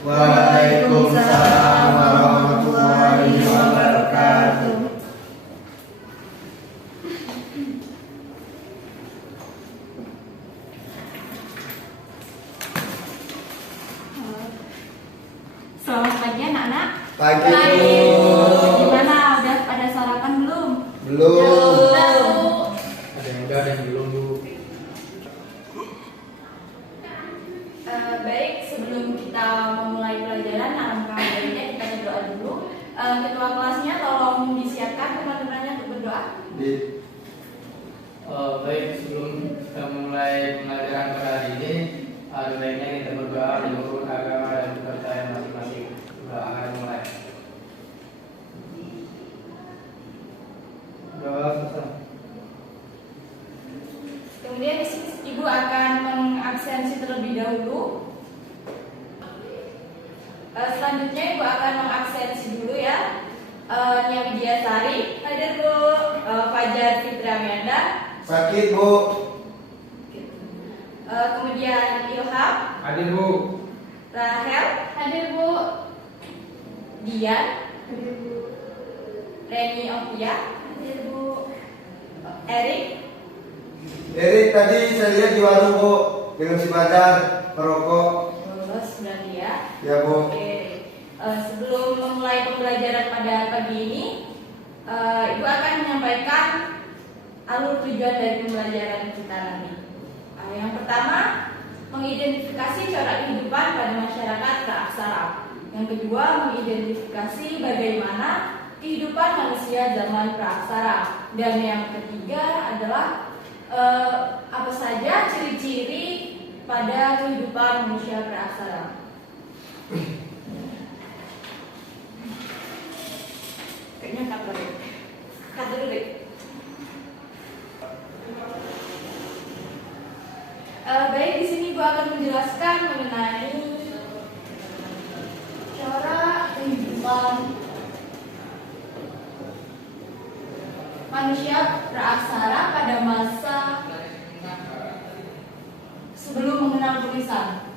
Waalaikumsalam warahmatullahi wabarakatuh. Selamat pagi anak-anak. Pagi, Pagi. Bu. Gimana? Udah pada sarapan belum? Belum. Ada yang udah, ada yang belum, Bu. Baik, sebelum kita memulai pelajaran, alangkah baiknya kita berdoa dulu. Ketua kelasnya tolong disiapkan teman-temannya untuk berdoa. Baik, sebelum kita mulai pelajaran pada hari ini, ada baiknya kita berdoa menurut agama dan kepercayaan masing-masing. Doa akan mulai. Doa selesai. Kemudian Ibu akan mengabsensi terlebih dahulu. Selanjutnya Ibu akan mengabsensi dulu ya. Nia Widyasari, hadir Bu. Fajar Fitra Mianda, Sakit, Bu. kemudian Ilham, Hadir, Bu. Rahel, hadir Bu. Dian, hadir Bu. Reni Ovia, hadir Bu. Erik, Erik tadi saya lihat di warung, Bu. Dengan si Badar, perokok. lulus sudah dia. Ya, Bu. Oke. Sebelum memulai pembelajaran pada pagi ini, Ibu akan menyampaikan alur tujuan dari pembelajaran kita nanti. Yang pertama, mengidentifikasi corak kehidupan pada masyarakat praaksara. Yang kedua, mengidentifikasi bagaimana kehidupan manusia zaman praaksara. Dan yang ketiga adalah apa saja ciri-ciri pada kehidupan manusia praaksara. Kayaknya cut dulu deh. Baik, di sini Bu akan menjelaskan mengenai cara kehidupan manusia praaksara pada masa sebelum mengenal tulisan.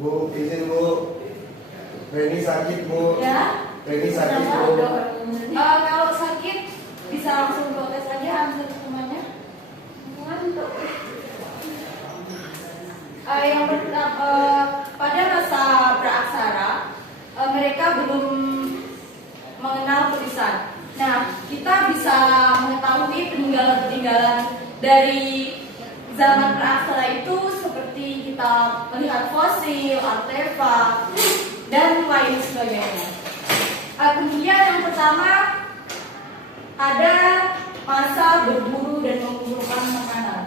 Bu, izin, Bu. Reni sakit, Bu. Ya. Reni sakit, Bu. Kalau sakit bisa langsung protes saja ambil temannya. Yang pertama, pada masa praaksara mereka belum mengenal tulisan. Nah, kita bisa mengetahui peninggalan-peninggalan dari zaman praaksara itu seperti kita melihat fosil, artefak, dan lain sebagainya. Kemudian yang pertama ada masa berburu dan mengumpulkan makanan.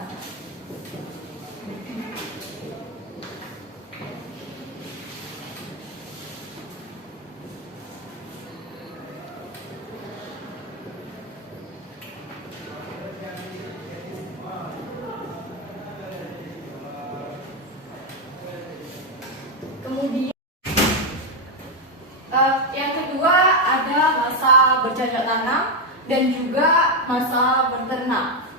Kemudian yang kedua ada masa bercocok tanam dan juga masa berternak.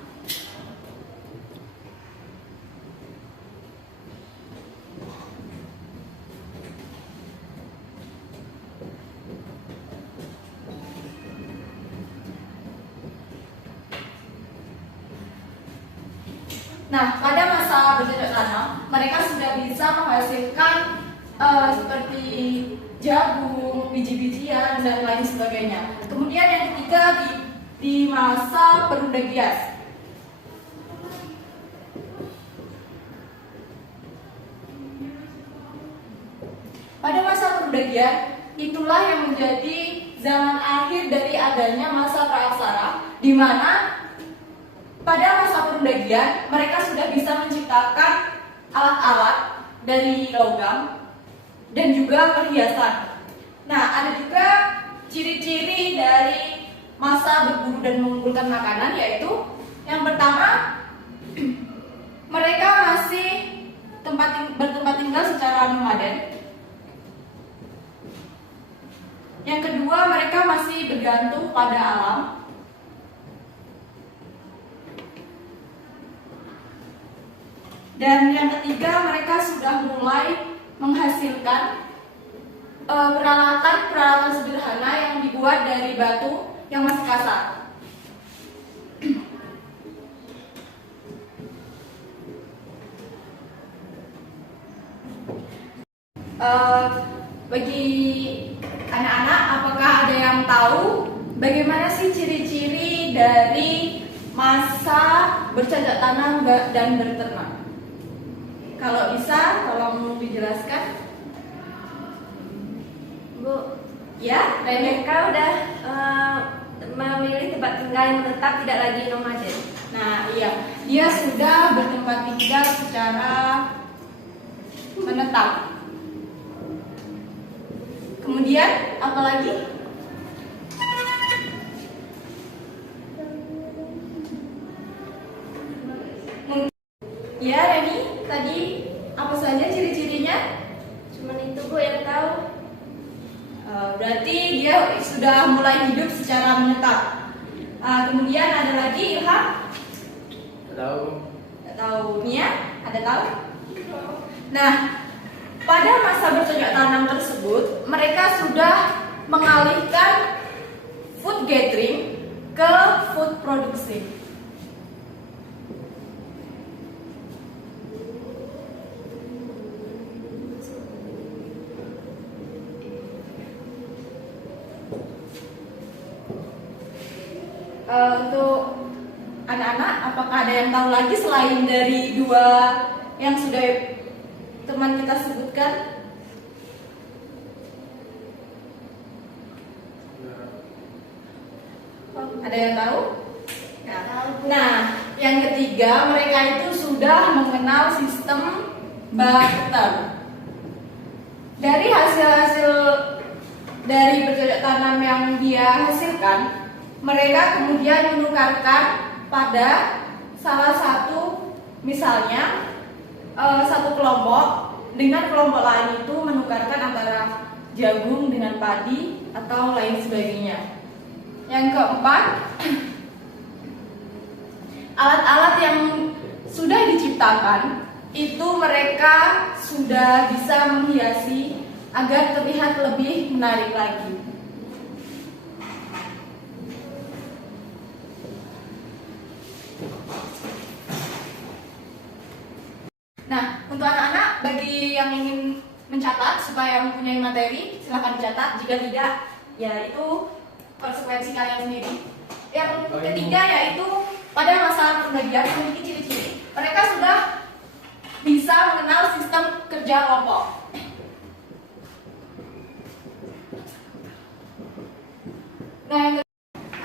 Nah, pada masa bercocok tanam mereka sudah bisa menghasilkan seperti jagung, biji-bijian dan lain sebagainya. Kemudian yang ketiga di masa perunda gias. Pada masa perunda gias itulah yang menjadi zaman akhir dari adanya masa praaksara, di mana pada masa perunda gias mereka sudah bisa menciptakan alat-alat dari logam dan juga perhiasan. Nah, ada juga ciri-ciri dari masa berburu dan mengumpulkan makanan, yaitu yang pertama, mereka masih bertempat tinggal secara nomaden. Yang kedua, mereka masih bergantung pada alam. Dan yang ketiga, mereka sudah mulai menghasilkan peralatan sederhana yang dibuat dari batu yang masih kasar. Bagi anak-anak, apakah ada yang tahu bagaimana sih ciri-ciri dari masa bercocok tanam dan berternak? Kalau bisa, tolong dijelaskan. Bu, Ya, Reni. mereka udah memilih tempat tinggal yang tetap, tidak lagi nomaden. Nah, iya, dia sudah bertempat tinggal secara menetap. Kemudian, apa lagi? Ya, Reni, tadi apa saja ciri-cirinya? Cuman itu Bu yang tahu. Berarti dia sudah mulai hidup secara menetap. Kemudian ada lagi Ilham? Tahu. Tidak tahu. Mia? Ada tahu? Nah, pada masa bercocok tanam tersebut, mereka sudah mengalihkan food gathering ke food production. Untuk anak-anak, apakah ada yang tahu lagi selain dari dua yang sudah teman kita sebutkan? Ada yang tahu? Ya. Nah, yang ketiga, mereka itu sudah mengenal sistem barter. Dari hasil-hasil dari bercocok tanam yang dia hasilkan, mereka kemudian menukarkan pada salah satu, misalnya satu kelompok dengan kelompok lain itu menukarkan antara jagung dengan padi atau lain sebagainya. Yang keempat, alat-alat yang sudah diciptakan itu mereka sudah bisa menghiasi agar terlihat lebih menarik lagi. Nah, untuk anak-anak, bagi yang ingin mencatat supaya mempunyai materi, silahkan dicatat. Jika tidak, ya itu konsekuensi kalian sendiri. Yang ketiga yaitu pada masa pembagian memiliki ciri-ciri. Mereka sudah bisa mengenal sistem kerja kelompok. Nah,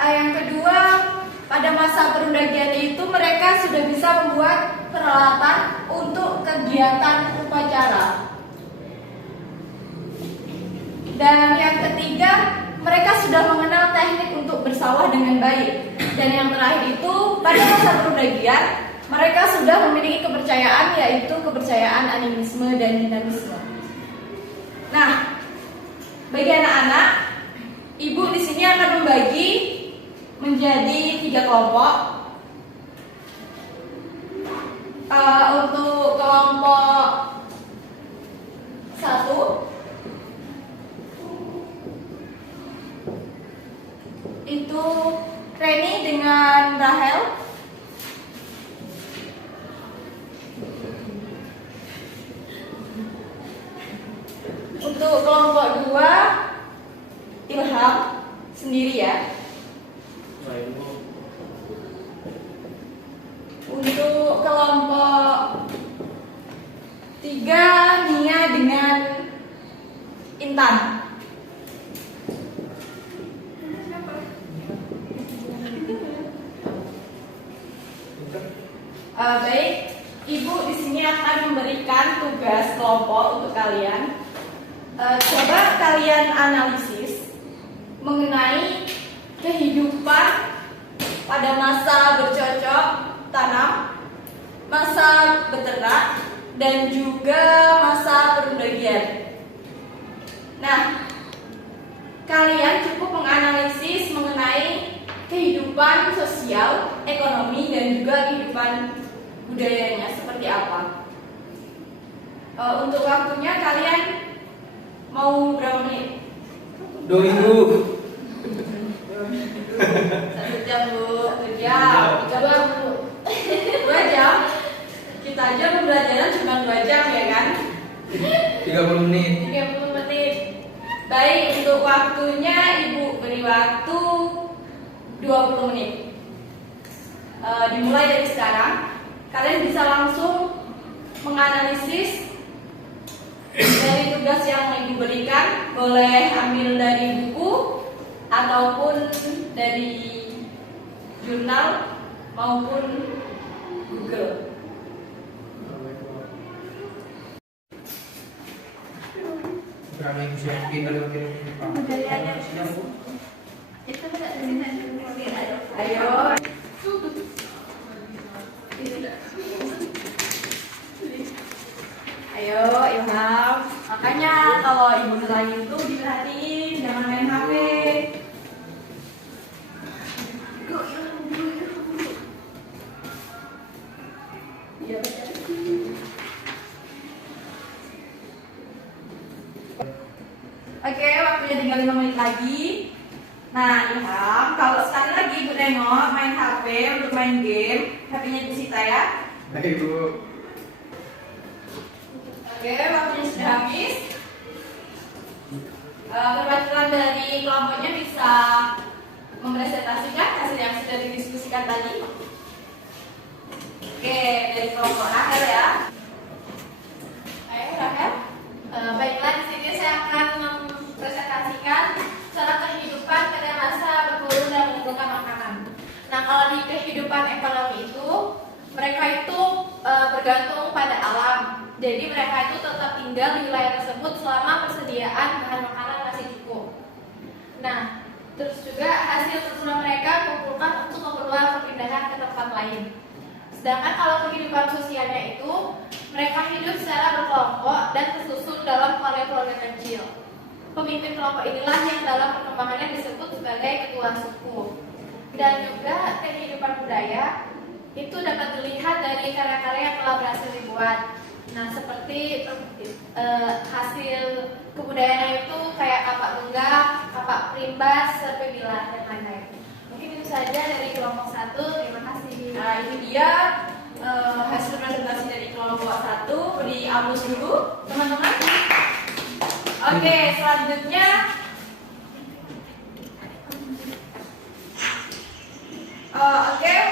yang kedua, pada masa perundagian itu mereka sudah bisa membuat peralatan untuk kegiatan upacara. Dan yang ketiga, mereka sudah mengenal teknik untuk bersawah dengan baik. Dan yang terakhir itu, pada masa perundagian, mereka sudah memiliki kepercayaan, yaitu kepercayaan animisme dan dinamisme. Nah, bagi anak-anak, ibu di sini akan membagi menjadi 3 kelompok. Untuk kelompok 1 itu Reni dengan Rahel. Untuk kelompok 2 Ilham sendiri ya. Untuk kelompok 3 Nia dengan Intan. Baik, Ibu di sini akan memberikan tugas kelompok untuk kalian. Coba kalian analisis mengenai kehidupan pada masa bercocok tanam, masa beternak, dan juga masa perundagian. Nah, kalian cukup menganalisis mengenai kehidupan sosial, ekonomi, dan juga kehidupan budayanya seperti apa. Untuk waktunya kalian mau berapa menit? 2 minggu. 1 jam Bu, 1 jam, 3 jam Bu, 2 jam. Kita aja pembelajaran cuma 2 jam ya kan? 30 menit. 30 menit. Baik, untuk waktunya Ibu beri waktu 20 menit. Dimulai dari sekarang. Kalian bisa langsung menganalisis dari tugas yang Ibu berikan. Boleh ambil dari buku ataupun dari jurnal maupun Google. Berapa yang siapin dari wakil Itu tidak ada. Ayo. Ayo, Ilham. Makanya kalau Ibu nilai itu diperhatiin, jangan main HP. Iya, baca. Oke, waktunya tinggal 5 menit lagi. Nah, Ilham, kalau sekali lagi Ibu nengok main HP untuk main game, HP-nya disita ya. Baik Bu. Oke, waktunya sudah habis. Perwakilan dari kelompoknya bisa mempresentasikan hasil yang sudah didiskusikan tadi. Oke, dari kelompok Rahel ya. Ayo Rahel. Baiklah, di sini saya akan mempresentasikan cara kehidupan pada masa berburu dan mengumpulkan makanan. Nah, kalau di kehidupan ekonomi itu, mereka itu bergantung pada alam. Jadi mereka itu tetap tinggal di wilayah tersebut selama persediaan bahan makanan masih cukup. Nah, terus juga hasil terserah mereka kumpulkan untuk keperluan perpindahan ke tempat lain. Sedangkan kalau kehidupan sosialnya itu, mereka hidup secara berkelompok dan tersusun dalam keluarga-keluarga kecil. Pemimpin kelompok inilah yang dalam perkembangannya disebut sebagai ketua suku. Dan juga kehidupan budaya itu dapat dilihat dari karya-karya yang telah berhasil dibuat. Nah, seperti hasil kebudayaan itu kayak kapak lenggah, kapak primbas, serpe bilah, dan lain-lain. Mungkin itu saja dari kelompok 1. Terima kasih. Nah, ini dia hasil presentasi dari kelompok 1. Beri aplaus dulu, teman-teman. Oke, selanjutnya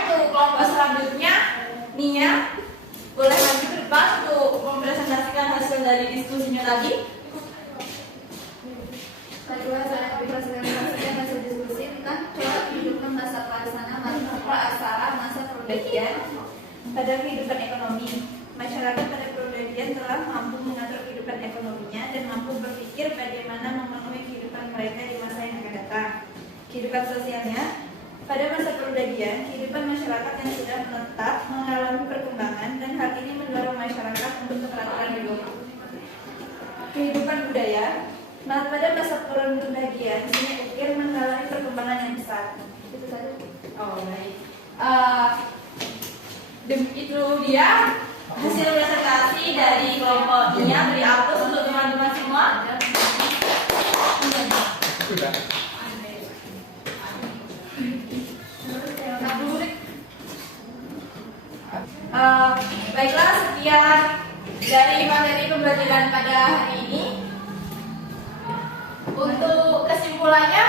untuk kelompok selanjutnya Nia, boleh maju ke depan untuk mempresentasikan hasil dari diskusinya tadi. Kedua, saya presentasikan hasil diskusi tentang corak kehidupan masa prasarana masa perundingan pada kehidupan ekonomi. Masyarakat pada perundingan telah mampu mengatur kehidupan ekonominya dan mampu berpikir bagaimana memenuhi kehidupan mereka di masa yang akan datang. Kehidupan sosialnya pada masa perundingan, kehidupan masyarakat yang sudah menetap mengalami perkembangan dan hal ini mendorong masyarakat untuk keteraturan hidup. Kehidupan budaya. Nah, pada masa perundingan, seni ukir mengalami perkembangan yang besar. Itu saja. Oh, baik. Itu dia hasil presentasi dari kelompok Nia. Beri aplaus untuk teman-teman semua. Sudah. Baiklah, sekian dari materi pembelajaran pada hari ini. Untuk kesimpulannya,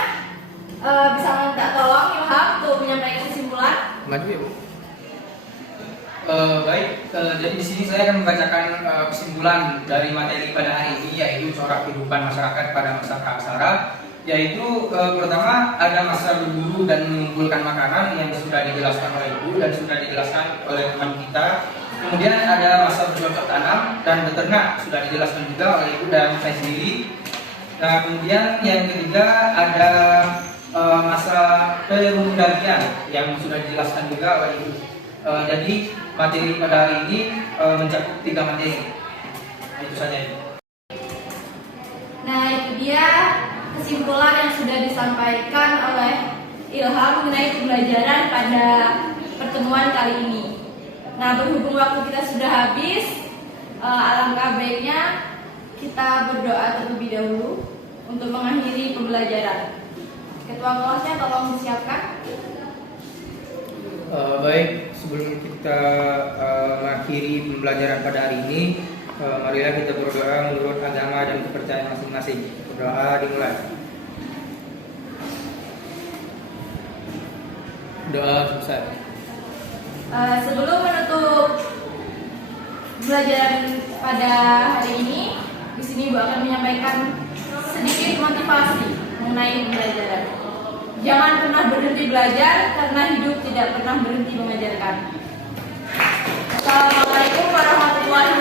bisa minta tolong Ilham untuk menyampaikan kesimpulan. Maju ya Bu. Baik, jadi di sini saya akan membacakan kesimpulan dari materi pada hari ini, yaitu corak kehidupan masyarakat pada masa praksara. Yaitu pertama ada masa berburu dan mengumpulkan makanan yang sudah dijelaskan oleh Ibu dan sudah dijelaskan oleh teman kita. Kemudian ada masa bercocok tanam dan beternak, sudah dijelaskan juga oleh Ibu dan saya sendiri. Nah, kemudian yang ketiga ada masa perundagian yang sudah dijelaskan juga oleh Ibu. Jadi materi pada hari ini mencakup 3 materi. Nah, itu saja Ibu. Nah, itu dia kesimpulan yang sudah disampaikan oleh Ilham mengenai pembelajaran pada pertemuan kali ini. Nah, berhubung waktu kita sudah habis, alangkah baiknya kita berdoa terlebih dahulu untuk mengakhiri pembelajaran. Ketua kelasnya tolong disiapkan. Baik, sebelum kita mengakhiri pembelajaran pada hari ini, marilah kita berdoa menurut agama dan kepercayaan masing-masing. Berdoa dimulai. Doa selesai. Sebelum menutup pembelajaran pada hari ini, di sini Ibu akan menyampaikan sedikit motivasi mengenai pembelajaran. Jangan pernah berhenti belajar karena hidup tidak pernah berhenti mengajarkan. Assalamualaikum warahmatullahi